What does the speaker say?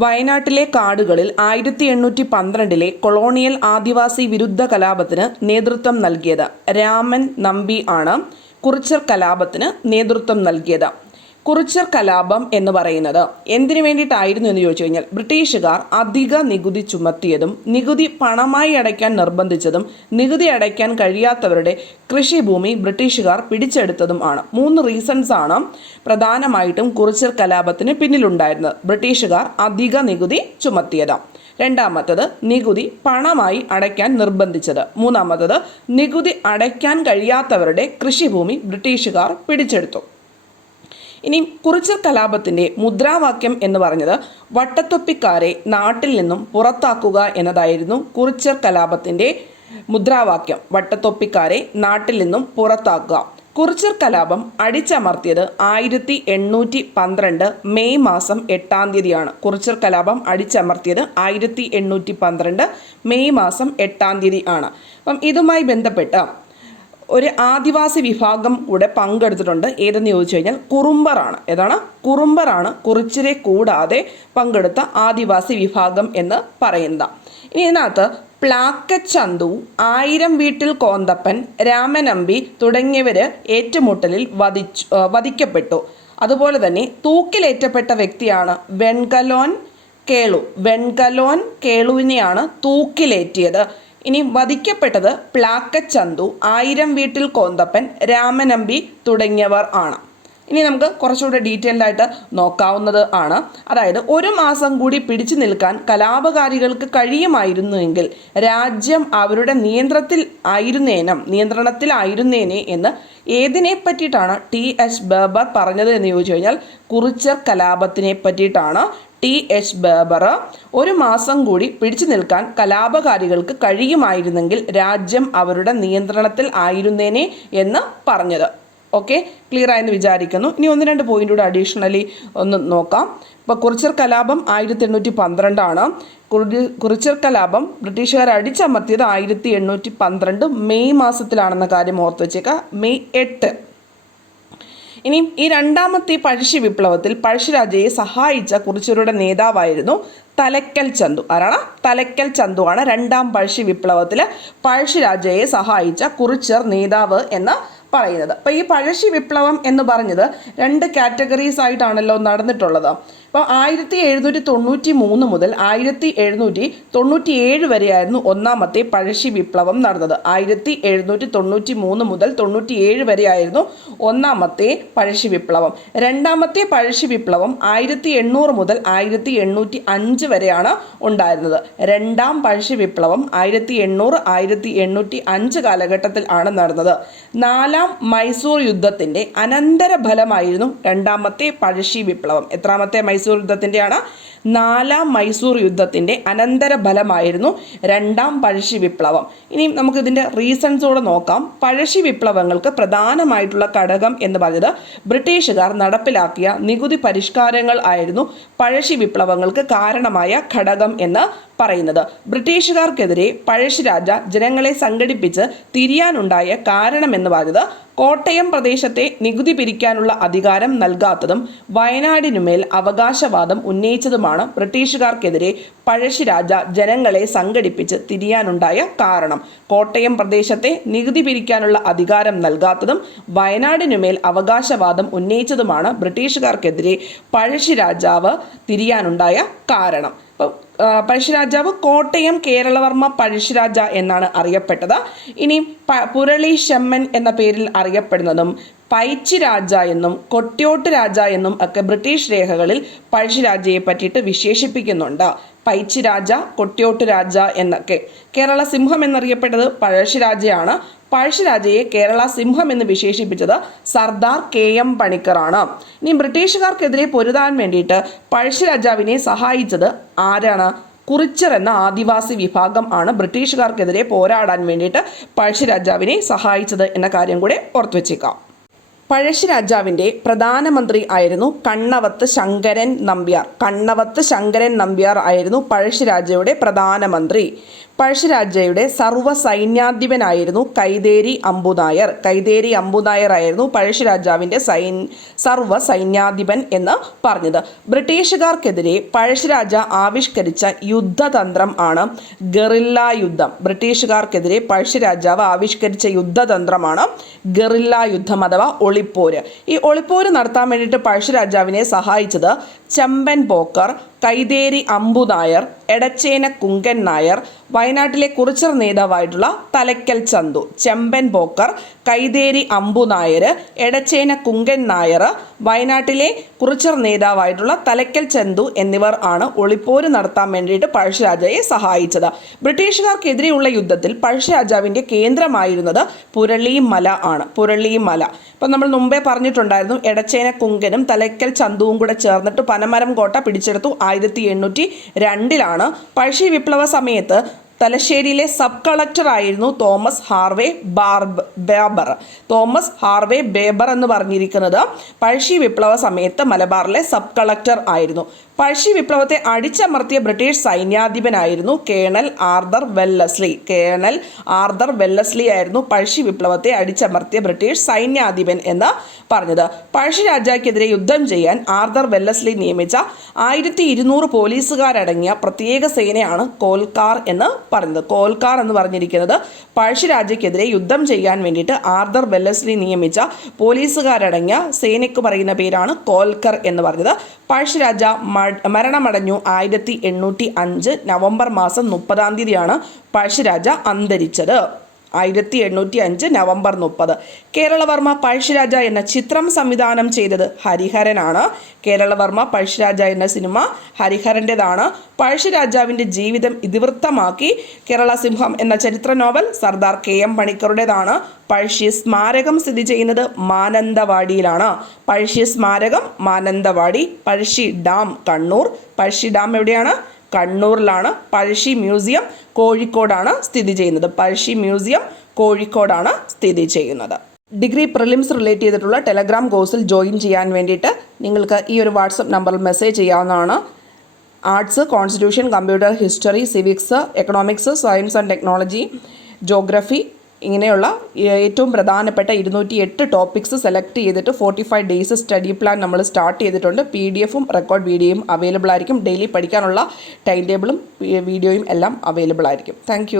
വയനാട്ടിലെ കാടുകളിൽ 1812 കൊളോണിയൽ ആദിവാസി വിരുദ്ധ കലാപത്തിന് നേതൃത്വം നൽകിയത് രാമൻ നമ്പി ആണ്. കുറിച്യർ കലാപത്തിന് നേതൃത്വം നൽകിയത്. കുറിച്യർ കലാപം എന്ന് പറയുന്നത് എന്തിനു വേണ്ടിയിട്ടായിരുന്നു എന്ന് ചോദിച്ചു കഴിഞ്ഞാൽ, ബ്രിട്ടീഷുകാർ അധിക നികുതി ചുമത്തിയതും നികുതി പണമായി അടയ്ക്കാൻ നിർബന്ധിച്ചതും നികുതി അടയ്ക്കാൻ കഴിയാത്തവരുടെ കൃഷിഭൂമി ബ്രിട്ടീഷുകാർ പിടിച്ചെടുത്തതും ആണ്. 3 റീസൺസ് ആണ് പ്രധാനമായിട്ടും കുറിച്യർ കലാപത്തിന് പിന്നിലുണ്ടായിരുന്നത്. ബ്രിട്ടീഷുകാർ അധിക നികുതി ചുമത്തിയത്, രണ്ടാമത്തത് നികുതി പണമായി അടയ്ക്കാൻ നിർബന്ധിച്ചത്, മൂന്നാമത്തത് നികുതി അടയ്ക്കാൻ കഴിയാത്തവരുടെ കൃഷിഭൂമി ബ്രിട്ടീഷുകാർ പിടിച്ചെടുത്തു. ഇനി കുറിച്യർ കലാപത്തിൻ്റെ മുദ്രാവാക്യം എന്ന് പറഞ്ഞത് വട്ടത്തൊപ്പിക്കാരെ നാട്ടിൽ നിന്നും പുറത്താക്കുക എന്നതായിരുന്നു. കുറിച്യർ കലാപത്തിൻ്റെ മുദ്രാവാക്യം വട്ടത്തൊപ്പിക്കാരെ നാട്ടിൽ നിന്നും പുറത്താക്കുക. കുറിച്യർ കലാപം അടിച്ചമർത്തിയത് 1812 മെയ് മാസം 8-ാം തീയതിയാണ്. കുറിച്യർ കലാപം അടിച്ചമർത്തിയത് 1812 മെയ് മാസം 8-ാം തീയതി ആണ്. അപ്പം ഇതുമായി ബന്ധപ്പെട്ട് ഒരു ആദിവാസി വിഭാഗം കൂടെ പങ്കെടുത്തിട്ടുണ്ട്. ഏതെന്ന് ചോദിച്ചു കഴിഞ്ഞാൽ കുറുമ്പറാണ്. ഏതാണ്? കുറുമ്പറാണ് കുറിച്യരെ കൂടാതെ പങ്കെടുത്ത ആദിവാസി വിഭാഗം എന്ന് പറയുന്നത്. ഇനി ഇതിനകത്ത് പ്ലാക്കച്ചന്തു, 1000 വീട്ടിൽ കോന്തപ്പൻ, രാമനമ്പി തുടങ്ങിയവർ ഏറ്റുമുട്ടലിൽ വധിക്കപ്പെട്ടു. അതുപോലെ തന്നെ തൂക്കിലേറ്റപ്പെട്ട വ്യക്തിയാണ് വെൺകലോൻ കേളു. വെൺകലോൻ കേളുവിനെയാണ് തൂക്കിലേറ്റിയത്. ഇനി വധിക്കപ്പെട്ടത് പ്ലാക്കച്ചന്തു, 1000 വീട്ടിൽ കോന്തപ്പൻ, രാമനമ്പി തുടങ്ങിയവർ ആണ്. ഇനി നമുക്ക് കുറച്ചുകൂടെ ഡീറ്റെയിൽഡ് ആയിട്ട് നോക്കാവുന്നത് ആണ്. അതായത് 1 മാസം കൂടി പിടിച്ചു നിൽക്കാൻ കലാപകാരികൾക്ക് കഴിയുമായിരുന്നുവെങ്കിൽ രാജ്യം അവരുടെ നിയന്ത്രണത്തിലായിരുന്നേനെ എന്ന് ഏതിനെ പറ്റിയിട്ടാണ് TH ബേബർ പറഞ്ഞത് എന്ന് ചോദിച്ചു കഴിഞ്ഞാൽ കുറിച്യർ കലാപത്തിനെ പറ്റിയിട്ടാണ്. TH ബേബർ 1 മാസം കൂടി പിടിച്ചു നിൽക്കാൻ കലാപകാരികൾക്ക് കഴിയുമായിരുന്നെങ്കിൽ രാജ്യം അവരുടെ നിയന്ത്രണത്തിൽ ആയിരുന്നേനെ എന്ന് പറഞ്ഞത്. ഓക്കെ, ക്ലിയർ ആയെന്ന് വിചാരിക്കുന്നു. ഇനി 1-2 പോയിന്റ് കൂടെ അഡീഷണലി ഒന്ന് നോക്കാം. ഇപ്പോൾ കുറിച്യർ കലാപം 1812 ആണ്. കുറിച്യർ കലാപം ബ്രിട്ടീഷുകാർ അടിച്ചമർത്തിയത് 1812 മെയ് മാസത്തിലാണെന്ന കാര്യം ഓർത്ത് വെച്ചേക്കാം. മെയ് 8. ഇനി ഈ രണ്ടാമത്തെ പഴശ്ശി വിപ്ലവത്തിൽ പഴശ്ശിരാജയെ സഹായിച്ച കുറിച്യരുടെ നേതാവായിരുന്നു തലക്കൽ ചന്തു. ആരാണ്? തലക്കൽ ചന്തു ആണ് 2-ാം പഴശ്ശി വിപ്ലവത്തിൽ പഴശ്ശിരാജയെ സഹായിച്ച കുറിച്യർ നേതാവ് എന്ന് പറയുന്നത്. അപ്പോൾ ഈ പഴശ്ശി വിപ്ലവം എന്ന് പറഞ്ഞത് 2 കാറ്റഗറീസ് ആയിട്ടാണല്ലോ നടന്നിട്ടുള്ളത്. അപ്പോൾ 1793 മുതൽ 1797 വരെയായിരുന്നു ഒന്നാമത്തെ പഴശ്ശി വിപ്ലവം നടന്നത്. 1793 മുതൽ 97 വരെയായിരുന്നു ഒന്നാമത്തെ പഴശ്ശി വിപ്ലവം. രണ്ടാമത്തെ പഴശ്ശി വിപ്ലവം 1800 മുതൽ 1805 വരെയാണ് ഉണ്ടായിരുന്നത്. 2-ാം പഴശ്ശി വിപ്ലവം 1800 1805 കാലഘട്ടത്തിൽ ആണ് നടന്നത്. 4-ാം മൈസൂർ യുദ്ധത്തിന്റെ അനന്തര ഫലമായിരുന്നു 2-ാമത്തെ പഴശ്ശി വിപ്ലവം. എത്രാമത്തെ മൈസൂർ യുദ്ധത്തിൻ്റെയാണ്? 4-ാം മൈസൂർ യുദ്ധത്തിന്റെ അനന്തര ഫലമായിരുന്നു 2-ാം പഴശ്ശി വിപ്ലവം. ഇനി നമുക്ക് ഇതിന്റെ റീസൺസ് കൂടെ നോക്കാം. പഴശ്ശി വിപ്ലവങ്ങൾക്ക് പ്രധാനമായിട്ടുള്ള ഘടകം എന്ന് പറഞ്ഞത് ബ്രിട്ടീഷുകാർ നടപ്പിലാക്കിയ നികുതി പരിഷ്കാരങ്ങൾ ആയിരുന്നു പഴശ്ശി വിപ്ലവങ്ങൾക്ക് കാരണമായ ഘടകം എന്ന് പറയുന്നത്. ബ്രിട്ടീഷുകാർക്കെതിരെ പഴശ്ശിരാജ ജനങ്ങളെ സംഘടിപ്പിച്ച് തിരിയാനുണ്ടായ കാരണമെന്ന് പറഞ്ഞത് കോട്ടയം പ്രദേശത്തെ നികുതി പിരിക്കാനുള്ള അധികാരം നൽകാത്തതും വയനാടിനുമേൽ അവകാശവാദം ഉന്നയിച്ചതുമാണ് ബ്രിട്ടീഷുകാർക്കെതിരെ പഴശ്ശിരാജ ജനങ്ങളെ സംഘടിപ്പിച്ച് തിരിയാനുണ്ടായ കാരണം. കോട്ടയം പ്രദേശത്തെ നികുതി പിരിക്കാനുള്ള അധികാരം നൽകാത്തതും വയനാടിനുമേൽ അവകാശവാദം ഉന്നയിച്ചതുമാണ് ബ്രിട്ടീഷുകാർക്കെതിരെ പഴശ്ശിരാജാവ് തിരിയാനുണ്ടായ കാരണം. പഴശ്ശിരാജാവ് കോട്ടയം കേരളവർമ്മ പഴശ്ശിരാജ എന്നാണ് അറിയപ്പെട്ടത്. ഇനി പുരളി ശെമ്മൻ എന്ന പേരിൽ അറിയപ്പെടുന്നതും പൈച്ചി രാജ എന്നും കൊട്ടിയോട്ട് രാജ എന്നും ഒക്കെ ബ്രിട്ടീഷ് രേഖകളിൽ പഴശ്ശിരാജയെ പറ്റിയിട്ട് വിശേഷിപ്പിക്കുന്നുണ്ട്. പൈച്ചി രാജ, കൊട്ടിയോട്ട് രാജ എന്നൊക്കെ. കേരള സിംഹം എന്നറിയപ്പെട്ടത് പഴശ്ശിരാജയാണ്. പഴശ്ശിരാജയെ കേരള സിംഹം എന്ന് വിശേഷിപ്പിച്ചത് സർദാർ KM പണിക്കറാണ്. ഇനി ബ്രിട്ടീഷുകാർക്കെതിരെ പൊരുതാൻ വേണ്ടിയിട്ട് പഴശ്ശിരാജാവിനെ സഹായിച്ചത് ആരാണ്? കുറിച്യർ എന്ന ആദിവാസി വിഭാഗം ആണ് ബ്രിട്ടീഷുകാർക്കെതിരെ പോരാടാൻ വേണ്ടിയിട്ട് പഴശ്ശിരാജാവിനെ സഹായിച്ചത് എന്ന കാര്യം കൂടെ ഓർത്തു വെച്ചേക്കാം. പഴശ്ശിരാജാവിൻ്റെ പ്രധാനമന്ത്രി ആയിരുന്നു കണ്ണവത്ത് ശങ്കരൻ നമ്പ്യാർ. കണ്ണവത്ത് ശങ്കരൻ നമ്പ്യാർ ആയിരുന്നു പഴശ്ശിരാജയുടെ പ്രധാനമന്ത്രി. പഴശ്ശിരാജയുടെ സർവ്വ സൈന്യാധിപനായിരുന്നു കൈതേരി അമ്പുനായർ. കൈതേരി അമ്പുനായർ ആയിരുന്നു പഴശ്ശിരാജാവിൻ്റെ സർവ്വ സൈന്യാധിപൻ എന്ന് പറഞ്ഞത്. ബ്രിട്ടീഷുകാർക്കെതിരെ പഴശ്ശിരാജ ആവിഷ്കരിച്ച യുദ്ധതന്ത്രം ആണ് ഗറില്ല യുദ്ധം. ബ്രിട്ടീഷുകാർക്കെതിരെ പഴശ്ശിരാജാവ് ആവിഷ്കരിച്ച യുദ്ധതന്ത്രമാണ് ഗറില്ല യുദ്ധം അഥവാ ഒളിപ്പോര്. ഈ ഒളിപ്പോര് നടത്താൻ വേണ്ടിയിട്ട് പഴശ്ശിരാജാവിനെ സഹായിച്ചത് ചെമ്പൻ പോക്കർ, കൈതേരി അമ്പുനായർ, എടച്ചേന കുങ്കൻ നായർ, വയനാട്ടിലെ കുറിച്ചർ നേതാവായിട്ടുള്ള തലയ്ക്കൽ ചന്തു. ചെമ്പൻ പോക്കർ, കൈതേരി അമ്പുനായർ, എടച്ചേന കുങ്കൻ നായർ, വയനാട്ടിലെ കുറിച്ചർ നേതാവായിട്ടുള്ള തലയ്ക്കൽ ചന്തു എന്നിവർ ആണ് ഒളിപ്പോര് നടത്താൻ വേണ്ടിയിട്ട് പഴശ്ശിരാജയെ സഹായിച്ചത്. ബ്രിട്ടീഷുകാർക്കെതിരെയുള്ള യുദ്ധത്തിൽ പഴശ്ശിരാജാവിൻ്റെ കേന്ദ്രമായിരുന്നത് പുരളിമല ആണ്. പുരളിമല ഇപ്പം നമ്മൾ മുമ്പേ പറഞ്ഞിട്ടുണ്ടായിരുന്നു. എടച്ചേന കുങ്കനും തലയ്ക്കൽ ചന്തുവും കൂടെ ചേർന്നിട്ട് പനമരം കോട്ട പിടിച്ചെടുത്തു 1802 പഴശ്ശി വിപ്ലവ സമയത്ത് തലശ്ശേരിയിലെ സബ് കളക്ടർ ആയിരുന്നു Thomas Harvey Baber. Thomas Harvey Baber എന്ന് പറഞ്ഞിരിക്കുന്നത് പഴശ്ശി വിപ്ലവ സമയത്ത് മലബാറിലെ സബ് കളക്ടർ ആയിരുന്നു. പഴശ്ശി വിപ്ലവത്തെ അടിച്ചമർത്തിയ ബ്രിട്ടീഷ് സൈന്യാധിപനായിരുന്നു colonel Arthur Wellesley. Colonel Arthur Wellesley ആയിരുന്നു പഴശ്ശി വിപ്ലവത്തെ അടിച്ചമർത്തിയ ബ്രിട്ടീഷ് സൈന്യാധിപൻ എന്ന് പറഞ്ഞത്. പഴശ്ശിരാജയ്ക്കെതിരെ യുദ്ധം ചെയ്യാൻ ആർതർ വെല്ലസ്ലി നിയമിച്ച 1200 പോലീസുകാരടങ്ങിയ പ്രത്യേക സേനയാണ് കോൽക്കാർ എന്ന് പറഞ്ഞത്. കോൽക്കാർ എന്ന് പറഞ്ഞിരിക്കുന്നത് പഴശ്ശിരാജയ്ക്കെതിരെ യുദ്ധം ചെയ്യാൻ വേണ്ടിയിട്ട് ആർതർ വെല്ലസ്ലി നിയമിച്ച പോലീസുകാരടങ്ങിയ സേനയ്ക്ക് പറയുന്ന പേരാണ് കോൽക്കർ എന്ന് പറഞ്ഞത്. പഴശ്ശിരാജ മരണമടഞ്ഞു 1805 നവംബർ മാസം 30 പഴശ്ശിരാജ അന്തരിച്ചത്. 1805 നവംബർ 30. കേരളവർമ്മ പഴശ്ശിരാജ എന്ന ചിത്രം സംവിധാനം ചെയ്തത് ഹരിഹരനാണ്. കേരളവർമ്മ പഴശ്ശിരാജ എന്ന സിനിമ ഹരിഹരൻ്റെതാണ്. പഴശ്ശിരാജാവിൻ്റെ ജീവിതം ഇതിവൃത്തമാക്കി കേരള സിംഹം എന്ന ചരിത്ര നോവൽ സർദാർ KM പണിക്കരുടേതാണ്. പഴശ്ശി സ്മാരകം സ്ഥിതി ചെയ്യുന്നത് മാനന്തവാടിയിലാണ്. പഴശ്ശി സ്മാരകം മാനന്തവാടി. പഴശ്ശി ഡാം കണ്ണൂർ. പഴശ്ശി ഡാം എവിടെയാണ്? കണ്ണൂരിലാണ്. പഴശ്ശി മ്യൂസിയം കോഴിക്കോടാണ് സ്ഥിതി ചെയ്യുന്നത്. പഴശ്ശി മ്യൂസിയം കോഴിക്കോടാണ് സ്ഥിതി ചെയ്യുന്നത്. ഡിഗ്രി പ്രിലിംസ് റിലേറ്റ് ചെയ്തിട്ടുള്ള ടെലഗ്രാം കോഴ്സിൽ ജോയിൻ ചെയ്യാൻ വേണ്ടിയിട്ട് നിങ്ങൾക്ക് ഈ ഒരു വാട്സപ്പ് നമ്പറിൽ മെസ്സേജ് ചെയ്യാവുന്നതാണ്. Arts, constitution, computer, history, civics, economics, science and technology, geography ഇങ്ങനെയുള്ള ഏറ്റവും പ്രധാനപ്പെട്ട 208 ടോപ്പിക്സ് സെലക്ട് ചെയ്തിട്ട് 45 ഡേയ്സ് സ്റ്റഡി പ്ലാൻ നമ്മൾ സ്റ്റാർട്ട് ചെയ്തിട്ടുണ്ട്. PDF-ഉം റെക്കോർഡ് വീഡിയോയും അവൈലബിൾ ആയിരിക്കും. ഡെയിലി പഠിക്കാനുള്ള ടൈം ടേബിളും വീഡിയോയും എല്ലാം അവൈലബിൾ ആയിരിക്കും. താങ്ക്